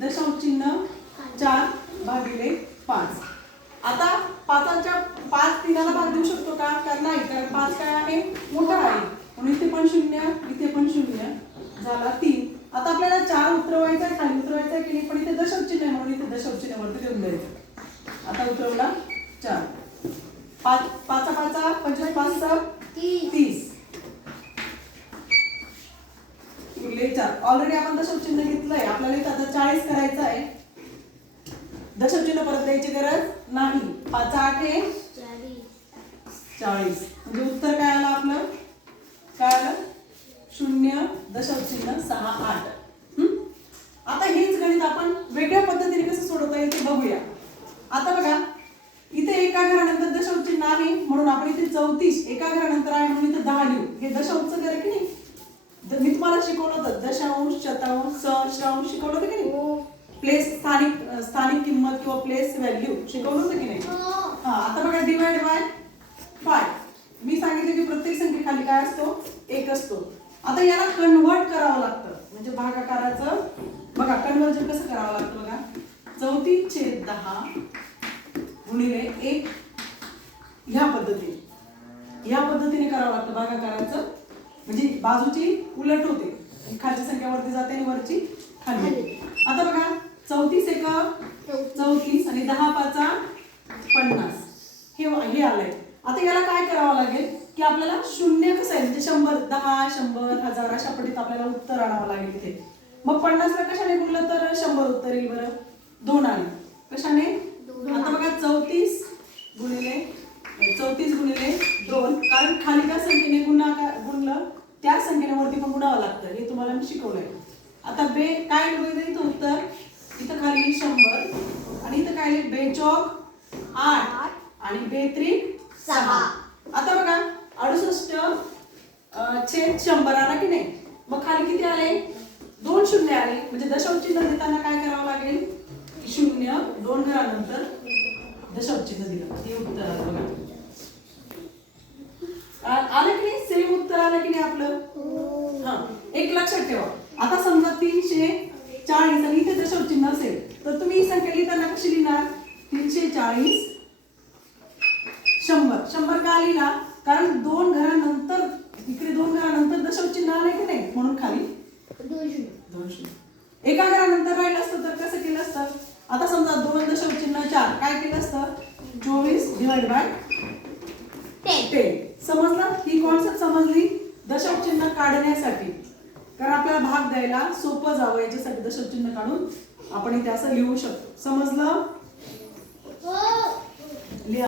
दशांश चिन्ह 4 भागिले 5. आता 5 3ला भाग देऊ शकतो का? कारण नाही, कारण 5 काय आहे? मोठा आहे, म्हणून इथे पण 0, इथे पण 0 झाला 3. आता आपल्याला 4 उतरवायचा आहे, खाली उतरवायचा आहे की नाही, पण इथे दशांश चिन्ह आहे म्हणून इथे दशांश चिन्ह वरती देऊन द्यायचं. आता उतरवला 4. 5 5 25 5 30 उरले 4. ऑलरेडी आपण दशांश चिन्ह घेतलंय, आपल्याला इथे आता 40 करायचं आहे. दशांश चिन्ह परत द्यायची गरज नाही. 5 8 40. म्हणजे उत्तर काय आलं आपलं? काय आलं? 0.68. आता हेच गणित आपण वेगळ्या पद्धतीने कसं सोडवता येईल ते बघूया. आता बघा, इथे एका घरानंतर दशांश चिन्ह आहे म्हणून आपण इथे 34, एका घरानंतर आहे म्हणून इथे 10 लिहू. हे दशांशचं घर की नाही? मी तुम्हाला शिकवलं होतं दशांश, शतांश, सहस्रांश शिकवलं होतं की नाही? प्लेस स्थानिक किंमत किंवा प्लेस व्हॅल्यू शिकवलं होतं की नाही? हा. आता बघा, डिवाइड बाय 5. मी सांगितलं की प्रत्येक संख्येखाली काय असतो? 1 असतो. आता याला कन्वर्ट करावं लागतं, म्हणजे भागाकाराचं बघा कन्वर्जन कसं करावं लागतं बघा. 34/10 गुणिले 1 ह्या पद्धतीने करावं लागतं भागाकाराचं, म्हणजे बाजूची उलट होते, खालची संख्या वरती जाते आणि वरची खाली. आता बघा, 34 1 34 आणि 10 5 50 हे आलंय. आता याला काय करावं लागेल की आपल्याला शून्य कसं आहे, म्हणजे 100 10 100 1000 अशा पद्धतीत आपल्याला उत्तर आणावं लागेल इथे. मग 50 ला कशाने गुणलं तर 100 उत्तर येईल बरं? 2 आले. कशाने? आता बघा 34 गुणिले 2, कारण खाली त्या संख्येने गुणलं त्या संख्येने वरती पण गुणावं लागतं, हे तुम्हाला मी शिकवलंय. आता काय लिहायचं इथं उत्तर? इथं खाली 100 आणि इथं काय लिहिलं? 2 चौक 8 आणि 2 त्रिक 6. आता बघा 68/100 आला की नाही? मग खाली किती आले? 2 शून्य आले, म्हणजे दशांश चिन्ह देताना काय करावं लागेल? 0 2 घरानंतर दशांश चिन्ह दिलं, हे उत्तर आलं बघा. आलं की नाही? सेम उत्तर आलं की नाही आपलं? हा. एक लक्षात ठेवा, आता समजा 340 आणि इथे दशांश चिन्ह असेल तर तुम्ही ही संख्या लिहिताना कशी लिहिणार? 340 100 का लिहिला? कारण 2 घरानंतर इकडे 2 घरानंतर दशांश चिन्ह आले की नाही, म्हणून खाली 2 एका घरानंतर राहिलं असतं तर कसं केलं असतं? आता समजा 2 दशांश चिन्ह 4 काय केलं असतं? 24 डिवाइड बाय 10. समजलं? ही कॉन्सेप्ट समजली दशांश चिन्ह काढण्यासाठी, कारण आपल्याला भाग द्यायला सोपं जावं याच्यासाठी दशांश चिन्ह काढून आपण इथे असं लिहू शकतो. समजलं?